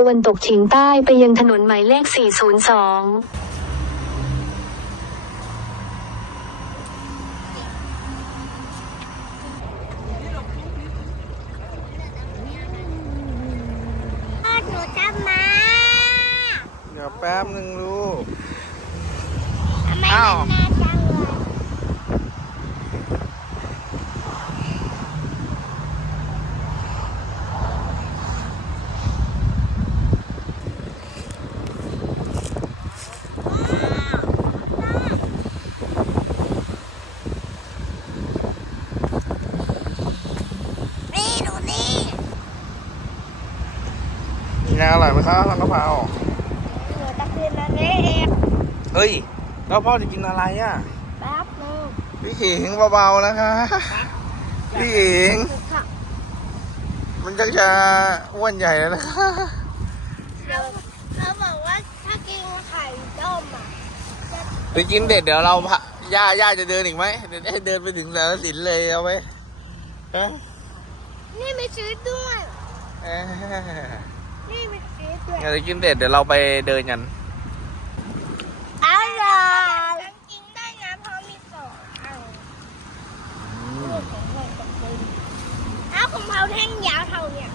ตะวันตกเฉียงใต้ไปยังถนนหมายเลข 402พ่อหนูจะมาเดี๋ยวแป๊บหนึ่งลูกทำไมอ้าว มันนานจังเลยนี่ดูนี่ งานอร่อยไหมครับทางกะเพราหนูจะคืนอันนี้เองเฮ้ย แล้วพ่อจะกินอะไรอะแป๊บนึงพี่ขิงเบาๆนะคะพี่ขิงค่ะมันจะจะอ้วนใหญ่แล้วนะคะเขาเขาบอกว่าถ้ากินไข่ต้มอะไปกินเด็ดเดี๋ยวเราพาย่าย่าจะเดินอีกไหมเดี๋ยวให้เดินไปถึงแล้วสินเลยเอาไหมเอ๊ะนี่ไม่ซื้อด้วย เอ๊ะ นี่ไม่ซื้อด้วยงั้นจะกินเด็ดเดี๋ยวเราไปเดินกันอร่อยกินได้นะเพราะมีสองอันอ้าวผมเผาแท่งยาวเท่าเนี่ย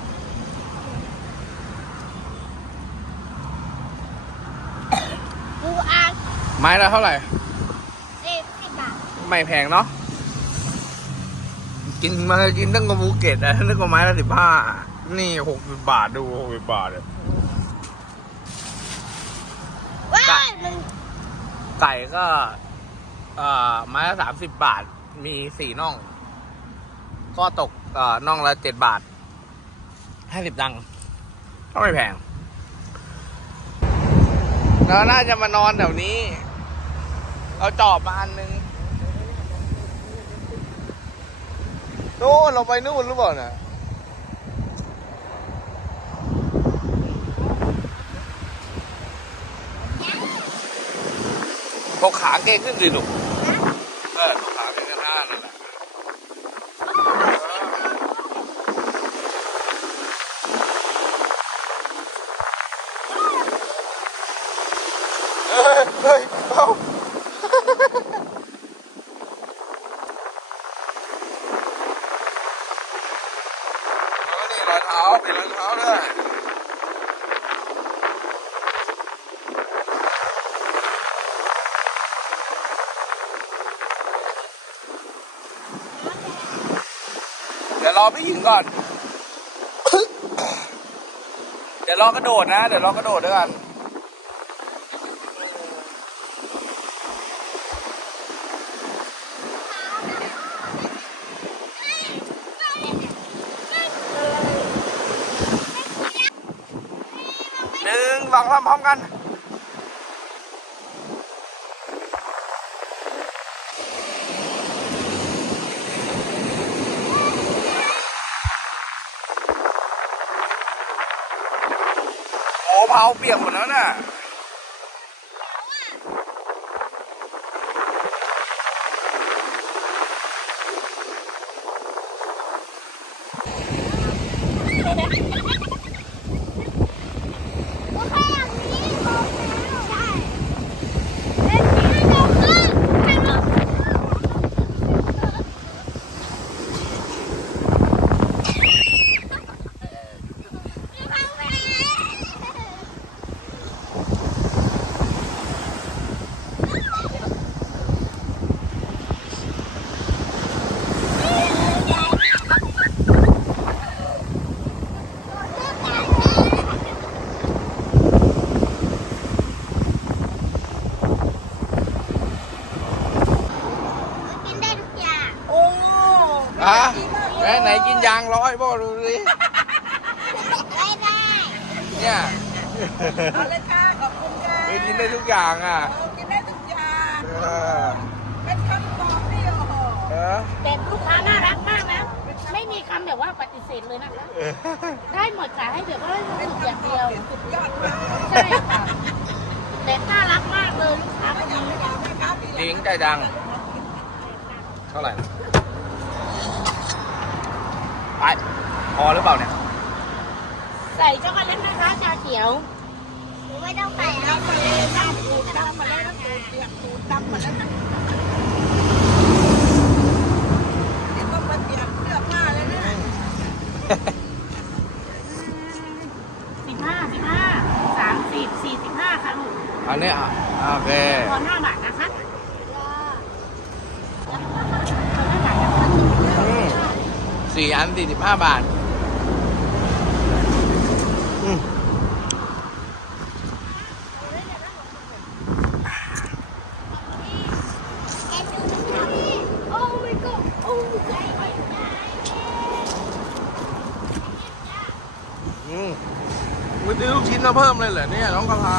ดูอ่านไม้ละเท่าไหร่ เอ็ดสิบบาทไม่แพงเนาะ กินมากินตั้งกับภูเก็ตอะตั้งกับไม้ละสิบห้า นี่หกสิบบาทดูหกสิบบาทเลยว้ายมันไก่ก็ เอ่อไม้ละสามสิบบาท มีสี่น่อง ก็ตก เอ่อน่องละเจ็ดบาทห้าสิบตังค์ก็ไม่แพงเราน่าจะมานอนแถวนี้ เอาจอบมาอันหนึงนู่นเราไปนู่นหรือเปล่าเนี่ย ขาขาแก่ขึ้นสิหนูกเออตกขาเก่งขึ้นหน้านั่นแหละเฮ้ยเฮ้ยเอาแล้วนี่รอยเท้าเป็นรอยเท้าด้วย เดี๋ยวร อพี่หญิงก่อน เดี๋ยวรอกระโดดนะ เดี๋ยวรอกระโดดด้วยกันหนึ่งสองสามพร้อมกัน เผาเปียกหมดแล้วน่ะ ก็แค่อย่างนี้พอแล้วใช่เล่นให้เร็วขึ้นให้เร็วขึ้นพังไปแล้ว กินได้ทุกอย่าง โอ้ อะแม่ไหน กินยางร้อยพ่อดูสิไม่ได้เนี่ยเอาเลยค่ะขอบคุณค่ะเคยกินได้ทุกอย่างอะเอากินได้ทุกอย่าง เออเป็นคำตอบที่โอ้โหเออแต่ลูกค้าน่ารักมากนะ ไม่มีคำแบบว่าปฏิเสธเลยนะคะ ได้หมดค่ะให้แบบว่ารู้สึกอย่างเดียว สุดยอดมากใช่ค่ะแต่น่ารักมากเลยลูกค้าคนนี้นะคะพี่จริงใจดัง เท่าไหร่นะ ไปพอหรือเปล่าเนี่ย ใส่ช็อกโกแลตนะคะชาเขียวหนูไม่ต้องใส่อะไรดำมาเลยดำปูดดำมาเลยนะปูดเปียกปูดดำมาแล้วนะเดี๋ยวก็มาเปียกเสื้อผ้าเลยนะสิบห้าสิบห้าสามสิบสี่สิบห้าค่ะลูกอันนี้อะโอเคตอห้าบาทนะคะตอนห้าบาทนะคะ อืม สี่อันสี่สิบห้าบาทอืมโอ้ my god โอ้ my god อืมมือซื้อลูกชิ้นมาเพิ่มเลยเหรอเนี่ยน้องกะเพรา